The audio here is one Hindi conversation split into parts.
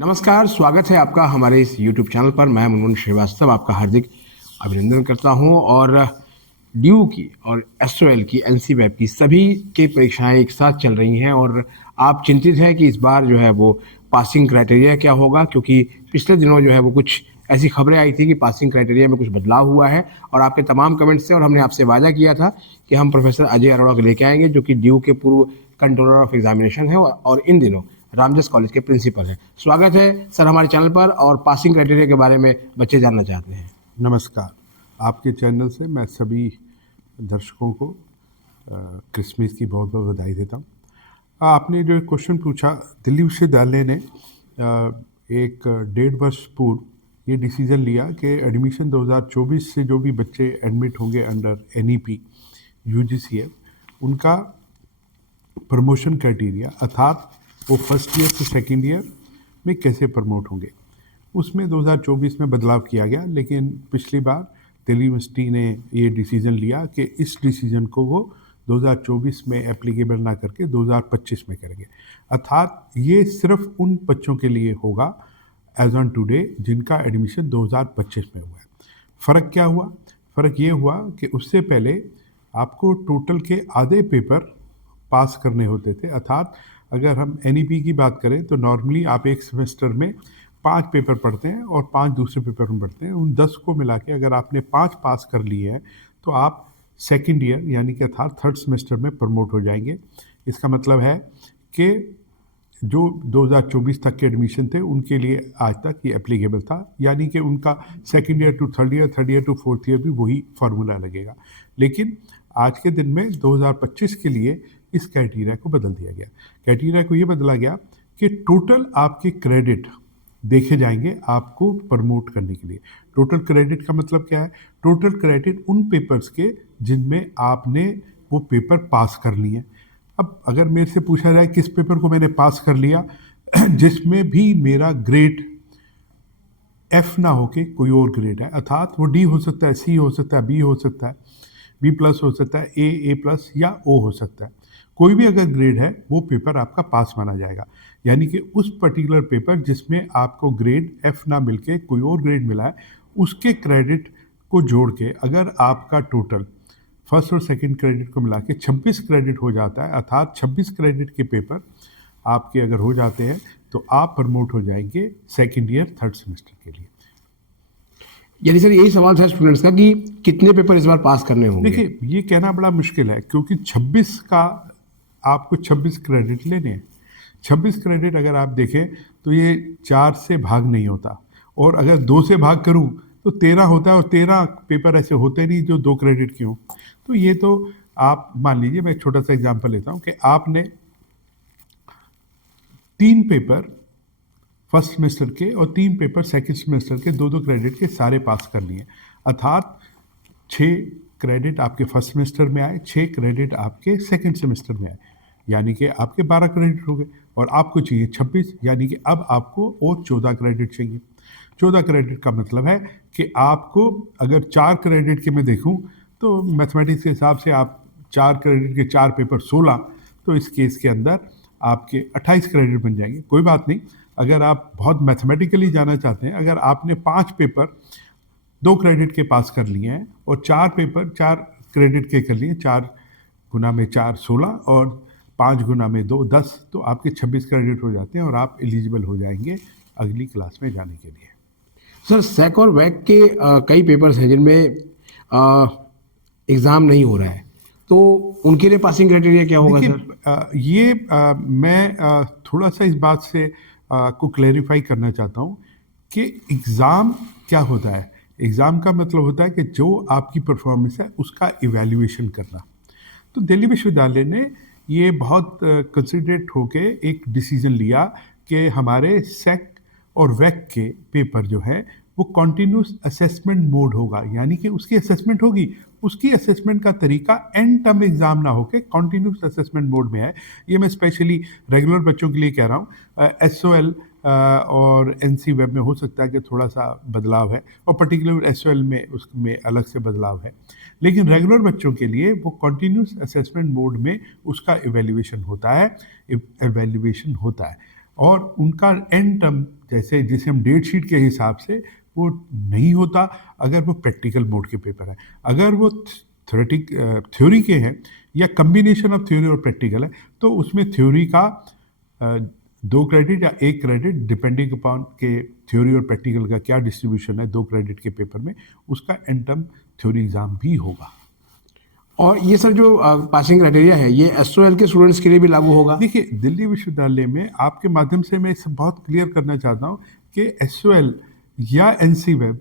नमस्कार, स्वागत है आपका हमारे इस यूट्यूब चैनल पर। मैं मुनमुन श्रीवास्तव आपका हार्दिक अभिनंदन करता हूं। और ड्यू की और एसओएल की, एनसीवैप की सभी की परीक्षाएं एक साथ चल रही हैं और आप चिंतित हैं कि इस बार जो है वो पासिंग क्राइटेरिया क्या होगा, क्योंकि पिछले दिनों जो है वो कुछ ऐसी खबरें आई थी कि पासिंग क्राइटेरिया में कुछ बदलाव हुआ है और आपके तमाम कमेंट्स थे और हमने आपसे वादा किया था कि हम प्रोफेसर अजय अरोड़ा को लेके आएंगे, जो कि ड्यू के पूर्व कंट्रोलर ऑफ एग्जामिनेशन है और इन दिनों रामजस कॉलेज के प्रिंसिपल हैं। स्वागत है सर हमारे चैनल पर, और पासिंग क्राइटेरिया के बारे में बच्चे जानना चाहते हैं। नमस्कार, आपके चैनल से मैं सभी दर्शकों को क्रिसमस की बहुत बहुत बधाई देता हूँ। आपने जो क्वेश्चन पूछा, दिल्ली विश्वविद्यालय ने एक 1.5 वर्ष पूर्व ये डिसीज़न लिया कि एडमिशन 2024 से जो भी बच्चे एडमिट होंगे अंडर एनईपी यूजीसीएफ, उनका प्रमोशन क्राइटेरिया अर्थात वो फर्स्ट ईयर से सेकेंड ईयर में कैसे प्रमोट होंगे, उसमें 2024 में बदलाव किया गया। लेकिन पिछली बार दिल्ली यूनिवर्सिटी ने ये डिसीज़न लिया कि इस डिसीज़न को वो 2024 में एप्लीकेबल ना करके 2025 में करेंगे। अर्थात ये सिर्फ उन बच्चों के लिए होगा एज ऑन टुडे जिनका एडमिशन 2025 में हुआ है। फ़र्क क्या हुआ? फ़र्क ये हुआ कि उससे पहले आपको टोटल के आधे पेपर पास करने होते थे। अर्थात अगर हम एनईपी की बात करें तो नॉर्मली आप एक सेमेस्टर में 5 पेपर पढ़ते हैं और 5 दूसरे पेपर में पढ़ते हैं। उन 10 को मिला के अगर आपने 5 पास कर लिए हैं तो आप सेकेंड ईयर यानी कि अर्थात थर्ड सेमेस्टर में प्रमोट हो जाएंगे। इसका मतलब है कि जो 2024 तक के एडमिशन थे उनके लिए आज तक ये एप्लीकेबल था, यानी कि उनका second year to third year to fourth year भी वही फार्मूला लगेगा। लेकिन आज के दिन में 2025 के लिए इस क्राइटेरिया को बदल दिया गया। क्राइटेरिया को ये बदला गया कि टोटल आपके क्रेडिट देखे जाएंगे आपको प्रमोट करने के लिए। टोटल क्रेडिट का मतलब क्या है? टोटल क्रेडिट उन पेपर्स के जिनमें आपने वो पेपर पास कर लिए। अब अगर मेरे से पूछा जाए किस पेपर को मैंने पास कर लिया जिसमें भी मेरा ग्रेड एफ ना होके कोई और ग्रेड है, अर्थात वो डी हो सकता है, सी हो सकता है, बी हो सकता है, बी प्लस हो सकता है, ए प्लस या ओ हो सकता है। कोई भी अगर ग्रेड है वो पेपर आपका पास माना जाएगा। यानी कि उस पर्टिकुलर पेपर जिसमें आपको ग्रेड एफ ना मिलके कोई और ग्रेड मिला है, उसके क्रेडिट को जोड़ के अगर आपका टोटल फर्स्ट और सेकंड क्रेडिट को मिला के 26 क्रेडिट हो जाता है, अर्थात 26 क्रेडिट के पेपर आपके अगर हो जाते हैं तो आप प्रमोट हो जाएंगे सेकेंड ईयर थर्ड सेमेस्टर के लिए। यानी सर यही सवाल था स्टूडेंट्स का कि कितने पेपर इस बार पास करने होंगे। देखिए, ये कहना बड़ा मुश्किल है क्योंकि 26 का आपको 26 क्रेडिट लेने हैं। 26 क्रेडिट अगर आप देखें तो ये 4 से भाग नहीं होता, और अगर 2 से भाग करूं तो 13 होता है, और 13 पेपर ऐसे होते नहीं जो 2 क्रेडिट के हों। तो ये तो आप मान लीजिए, मैं एक छोटा सा एग्जांपल लेता हूं कि आपने 3 पेपर फर्स्ट सेमेस्टर के और 3 पेपर सेकंड सेमेस्टर के 2-2 क्रेडिट के सारे पास कर लिए, अर्थात 6 क्रेडिट आपके फर्स्ट सेमेस्टर में आए, 6 क्रेडिट आपके सेकंड सेमेस्टर में आए, यानी कि आपके 12 क्रेडिट हो गए। और आपको चाहिए 26, यानी कि अब आपको और 14 क्रेडिट चाहिए। 14 क्रेडिट का मतलब है कि आपको अगर 4 क्रेडिट के मैं देखूं तो मैथमेटिक्स के हिसाब से आप 4 क्रेडिट के 4 पेपर 16, तो इस केस के अंदर आपके 28 क्रेडिट बन जाएंगे। कोई बात नहीं, अगर आप बहुत मैथमेटिकली जाना चाहते हैं, अगर आपने 5 पेपर 2 क्रेडिट के पास कर लिए हैं और 4 पेपर 4 क्रेडिट के कर लिए, 4 गुना में 4 16 और 5 गुना में 2 10, तो आपके 26 क्रेडिट हो जाते हैं और आप एलिजिबल हो जाएंगे अगली क्लास में जाने के लिए। सर सैक और वैक के कई पेपर्स हैं जिनमें एग्ज़ाम नहीं हो रहा है, तो उनके लिए पासिंग क्राइटेरिया क्या होगा सर? मैं थोड़ा सा इस बात से को क्लैरिफाई करना चाहता हूँ कि एग्ज़ाम क्या होता है। एग्ज़ाम का मतलब होता है कि जो आपकी परफॉर्मेंस है उसका इवैल्यूएशन करना। तो दिल्ली विश्वविद्यालय ने ये बहुत कंसिडरेट होके एक डिसीज़न लिया कि हमारे सैक और वैक के पेपर जो है वो कॉन्टिन्यूस असेसमेंट मोड होगा, यानी कि उसकी असेसमेंट होगी, उसकी असेसमेंट का तरीका एंड टर्म एग्जाम ना होके कॉन्टिन्यूस असेसमेंट मोड में है। ये मैं स्पेशली रेगुलर बच्चों के लिए कह रहा हूँ। एसओएल और एनसीवैप में हो सकता है कि थोड़ा सा बदलाव है, और पर्टिकुलर एसओएल में उसमें अलग से बदलाव है, लेकिन रेगुलर बच्चों के लिए वो कॉन्टिन्यूस असेसमेंट मोड में उसका इवैल्यूएशन होता है और उनका एंड टर्म जैसे जिसे हम डेट शीट के हिसाब से वो नहीं होता अगर वो प्रैक्टिकल मोड के पेपर है। अगर वो थ्योरी के हैं या कम्बिनेशन ऑफ थ्योरी और प्रैक्टिकल है तो उसमें थ्योरी का 2 क्रेडिट या 1 क्रेडिट डिपेंडिंग अपॉन के थ्योरी और प्रैक्टिकल का क्या डिस्ट्रीब्यूशन है 2 क्रेडिट के पेपर में, उसका एंड टर्म थ्योरी एग्जाम भी होगा। और ये सर जो पासिंग क्राइटेरिया है ये एसओएल के स्टूडेंट्स के लिए भी लागू होगा? देखिए, दिल्ली विश्वविद्यालय में आपके माध्यम से मैं इसे बहुत क्लियर करना चाहता हूँ कि एसओएल या एनसी वेब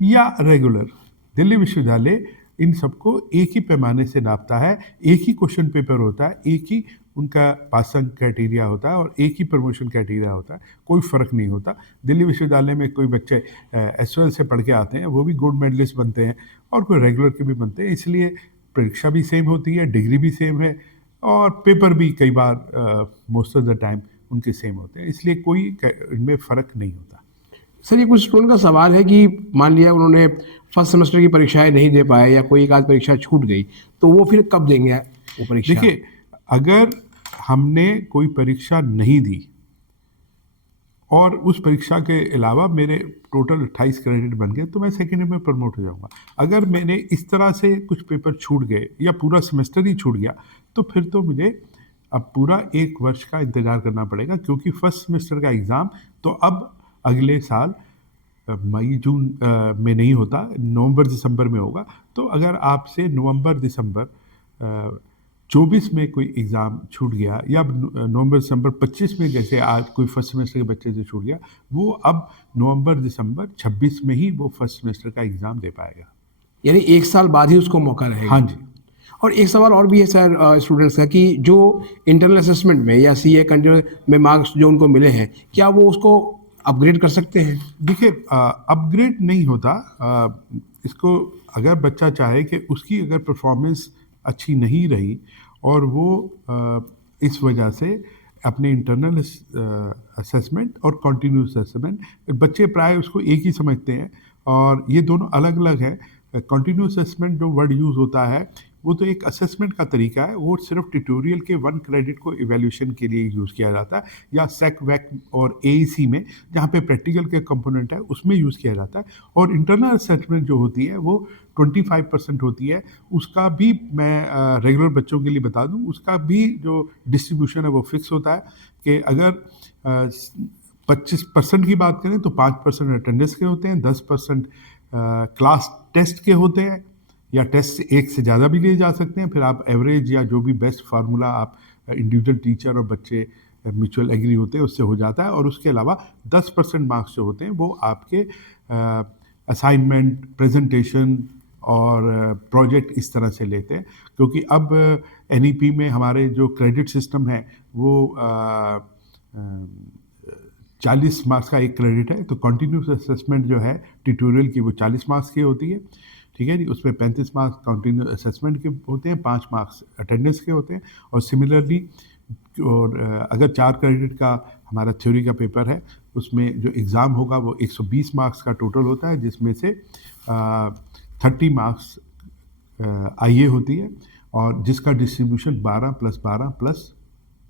या रेगुलर, दिल्ली विश्वविद्यालय इन सबको एक ही पैमाने से नापता है, एक ही क्वेश्चन पेपर होता है, एक ही उनका पासिंग क्राइटेरिया होता है और एक ही प्रमोशन क्राइटेरिया होता है, कोई फ़र्क नहीं होता। दिल्ली विश्वविद्यालय में कोई बच्चे एसओएल से पढ़ के आते हैं, वो भी गोल्ड मेडलिस्ट बनते हैं और कोई रेगुलर के भी बनते हैं, इसलिए परीक्षा भी सेम होती है, डिग्री भी सेम है और पेपर भी कई बार मोस्ट ऑफ द टाइम उनके सेम होते हैं, इसलिए कोई इनमें फ़र्क नहीं होता। सर ये कुछ स्टूडेंट का सवाल है कि मान लिया उन्होंने फर्स्ट सेमेस्टर की परीक्षाएं नहीं दे पाए या कोई एक आध परीक्षा छूट गई तो वो फिर कब देंगे वो परीक्षा? देखिए, अगर हमने कोई परीक्षा नहीं दी और उस परीक्षा के अलावा मेरे टोटल 28 क्रेडिट बन गए तो मैं सेकेंड ईयर में प्रमोट हो जाऊंगा। अगर मैंने इस तरह से कुछ पेपर छूट गए या पूरा सेमेस्टर ही छूट गया तो फिर तो मुझे अब पूरा 1 वर्ष का इंतज़ार करना पड़ेगा, क्योंकि फर्स्ट सेमेस्टर का एग्ज़ाम तो अब अगले साल मई जून में नहीं होता, नवंबर दिसंबर में होगा। तो अगर आपसे नवंबर दिसंबर 24 में कोई एग्ज़ाम छूट गया या नवंबर दिसंबर 25 में जैसे आज कोई फर्स्ट सेमेस्टर के बच्चे से छूट गया, वो अब नवंबर दिसंबर 26 में ही वो फर्स्ट सेमेस्टर का एग्ज़ाम दे पाएगा। यानी 1 साल बाद ही उसको मौका रहेगा? हाँ जी। और एक सवाल और भी है सर स्टूडेंट्स का कि जो इंटरनल असेसमेंट में या सीए कंटिन्यू में मार्क्स जो उनको मिले हैं क्या वो उसको अपग्रेड कर सकते हैं? देखिए, अपग्रेड नहीं होता। इसको अगर बच्चा चाहे कि उसकी अगर परफॉर्मेंस अच्छी नहीं रही और वो इस वजह से अपने इंटरनल असेसमेंट और कंटिन्यूस असेसमेंट, बच्चे प्राय उसको एक ही समझते हैं और ये दोनों अलग अलग है। कंटिन्यूस असेसमेंट जो वर्ड यूज़ होता है वो तो एक असेसमेंट का तरीका है, वो सिर्फ ट्यूटोरियल के 1 क्रेडिट को इवैल्यूएशन के लिए यूज़ किया जाता है, या सेक वैक और एईसी में जहाँ पे प्रैक्टिकल के कंपोनेंट है उसमें यूज़ किया जाता है। और इंटरनल असेसमेंट जो होती है वो 25% होती है। उसका भी मैं रेगुलर बच्चों के लिए बता दूं, उसका भी जो डिस्ट्रीब्यूशन है वो फिक्स होता है कि अगर 25% की बात करें तो 5% अटेंडेंस के होते हैं, 10% क्लास टेस्ट के होते हैं या टेस्ट एक से ज़्यादा भी लिए जा सकते हैं। फिर आप एवरेज या जो भी बेस्ट फार्मूला आप इंडिविजुअल टीचर और बच्चे म्यूचुअल एग्री होते हैं उससे हो जाता है। और उसके अलावा 10% मार्क्स जो होते हैं वो आपके असाइनमेंट, प्रेजेंटेशन और प्रोजेक्ट इस तरह से लेते हैं, क्योंकि अब एनईपी में हमारे जो क्रेडिट सिस्टम है वो 40 मार्क्स का 1 क्रेडिट है। तो कंटिन्यूस असेसमेंट जो है ट्यूटोरियल की वो 40 मार्क्स की होती है, ठीक है जी। उसमें 35 मार्क्स कंटिन्यूस असेसमेंट के होते हैं, 5 मार्क्स अटेंडेंस के होते हैं। और सिमिलरली और अगर 4 क्रेडिट का हमारा थ्योरी का पेपर है उसमें जो एग्ज़ाम होगा वो 120 मार्क्स का टोटल होता है, जिसमें से 30 मार्क्स आईए होती है और जिसका डिस्ट्रीब्यूशन 12 + 12 +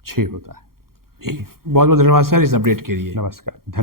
6 होता है। बहुत बहुत धन्यवाद सर इस अपडेट के लिए। नमस्कार, धन्यवाद।